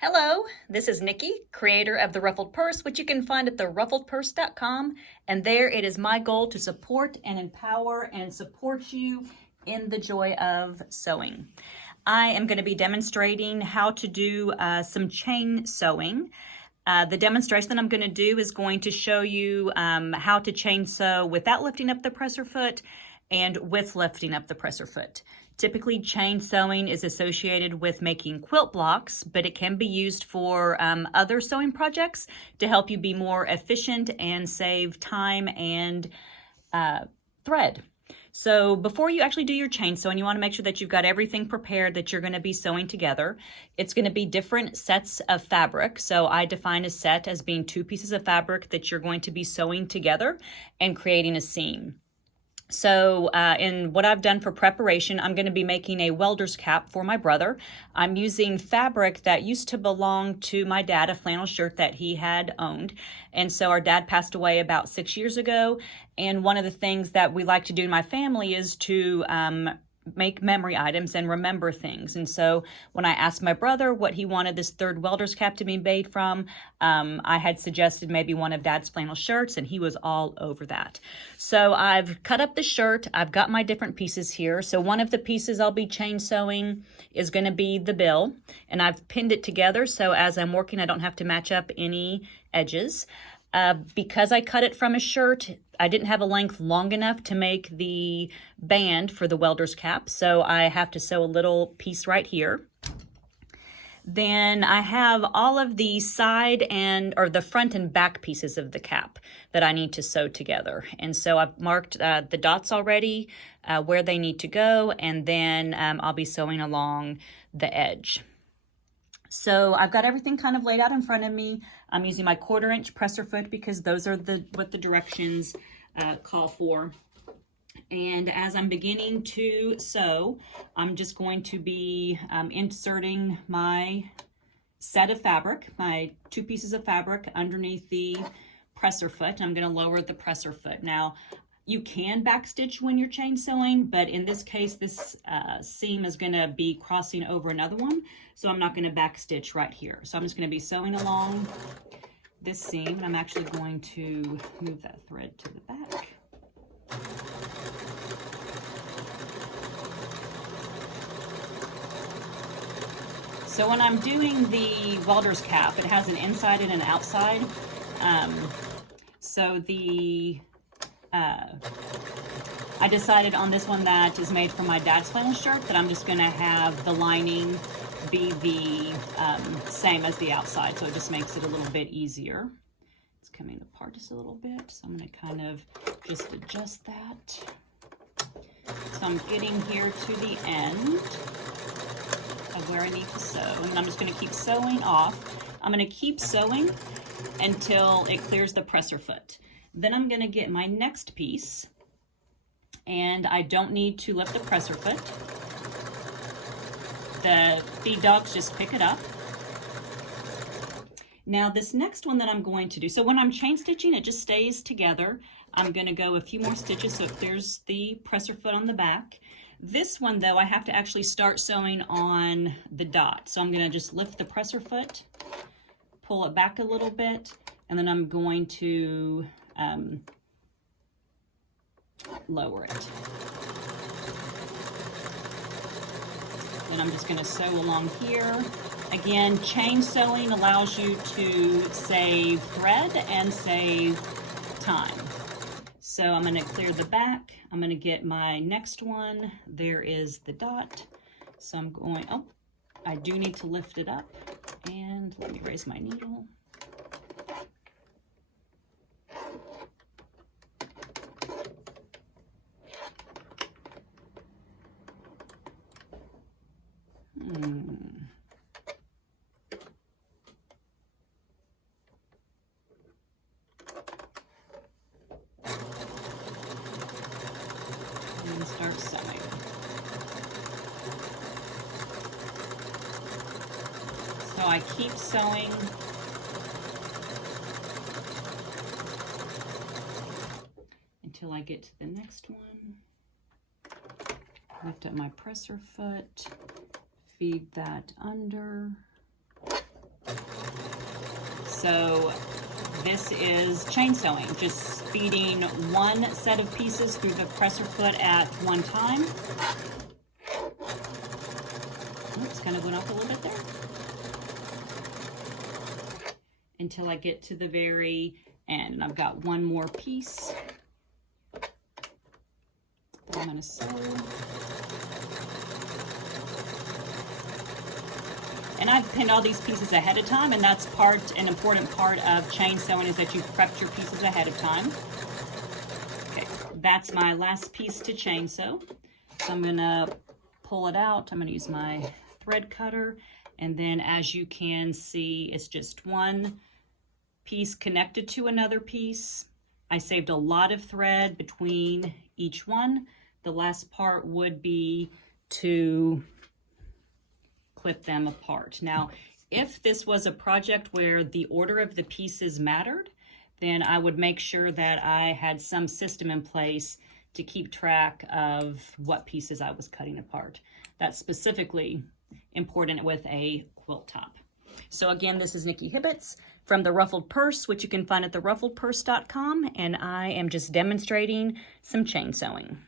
Hello, this is Nikki, creator of The Ruffled Purse, which you can find at theruffledpurse.com. And there it is my goal to support and empower and support you in the joy of sewing. I am going to be demonstrating how to do some chain sewing. The demonstration that I'm going to do is going to show you how to chain sew without lifting up the presser foot and with lifting up the presser foot. Typically, chain sewing is associated with making quilt blocks, but it can be used for other sewing projects to help you be more efficient and save time and thread. So before you actually do your chain sewing, you want to make sure that you've got everything prepared that you're going to be sewing together. It's going to be different sets of fabric. So I define a set as being 2 pieces of fabric that you're going to be sewing together and creating a seam. So in what I've done for preparation, I'm going to be making a welder's cap for my brother. I'm using fabric that used to belong to my dad, a flannel shirt that he had owned. And so our dad passed away about 6 years ago. And one of the things that we like to do in my family is to make memory items and remember things. And so when I asked my brother what he wanted this third welder's cap to be made from, I had suggested maybe one of Dad's flannel shirts, and he was all over that. So I've cut up the shirt. I've got my different pieces here. So one of the pieces I'll be chain sewing is going to be the bill, and I've pinned it together so as I'm working I don't have to match up any edges. Because I cut it from a shirt, I didn't have a length long enough to make the band for the welder's cap, so I have to sew a little piece right here. Then I have all of the side or the front and back pieces of the cap that I need to sew together. And so I've marked the dots already, where they need to go, and then I'll be sewing along the edge. So I've got everything kind of laid out in front of me. I'm using my 1/4 inch presser foot because those are what the directions call for. And as I'm beginning to sew, I'm just going to be inserting my set of fabric, my 2 pieces of fabric underneath the presser foot. I'm going to lower the presser foot. Now, you can backstitch when you're chain sewing, but in this case, this seam is going to be crossing over another one, so I'm not going to backstitch right here. So I'm just going to be sewing along this seam, and I'm actually going to move that thread to the back. So when I'm doing the welder's cap, it has an inside and an outside. I decided on this one that is made from my dad's flannel shirt that I'm just going to have the lining be the same as the outside, so it just makes it a little bit easier. It's coming apart just a little bit, so I'm going to kind of just adjust that. So I'm getting here to the end of where I need to sew, and then I'm just going to keep sewing off. I'm going to keep sewing until it clears the presser foot. Then I'm going to get my next piece, and I don't need to lift the presser foot. The feed dogs just pick it up. Now this next one that I'm going to do, so when I'm chain stitching, it just stays together. I'm going to go a few more stitches so it clears the presser foot on the back. This one though, I have to actually start sewing on the dot. So I'm going to just lift the presser foot, pull it back a little bit, and then I'm going to lower it. Then I'm just going to sew along here. Again, chain sewing allows you to save thread and save time. So I'm going to clear the back. I'm going to get my next one. There is the dot. So I'm going, oh, I do need to lift it up. And let me raise my needle. And start sewing. So I keep sewing until I get to the next one. Lift up my presser foot, feed that under, So this is chain sewing, just feeding one set of pieces through the presser foot at one time. Oops, kind of went off a little bit there. Until I get to the very end. And I've got one more piece that I'm gonna sew. And I've pinned all these pieces ahead of time, and that's an important part of chain sewing, is that you've prepped your pieces ahead of time. Okay, that's my last piece to chain sew. So I'm gonna pull it out. I'm gonna use my thread cutter, and then as you can see, it's just one piece connected to another piece. I saved a lot of thread between each one. The last part would be to clip them apart. Now, if this was a project where the order of the pieces mattered, then I would make sure that I had some system in place to keep track of what pieces I was cutting apart. That's specifically important with a quilt top. So again, this is Nikki Hibbets from The Ruffled Purse, which you can find at theruffledpurse.com, and I am just demonstrating some chain sewing.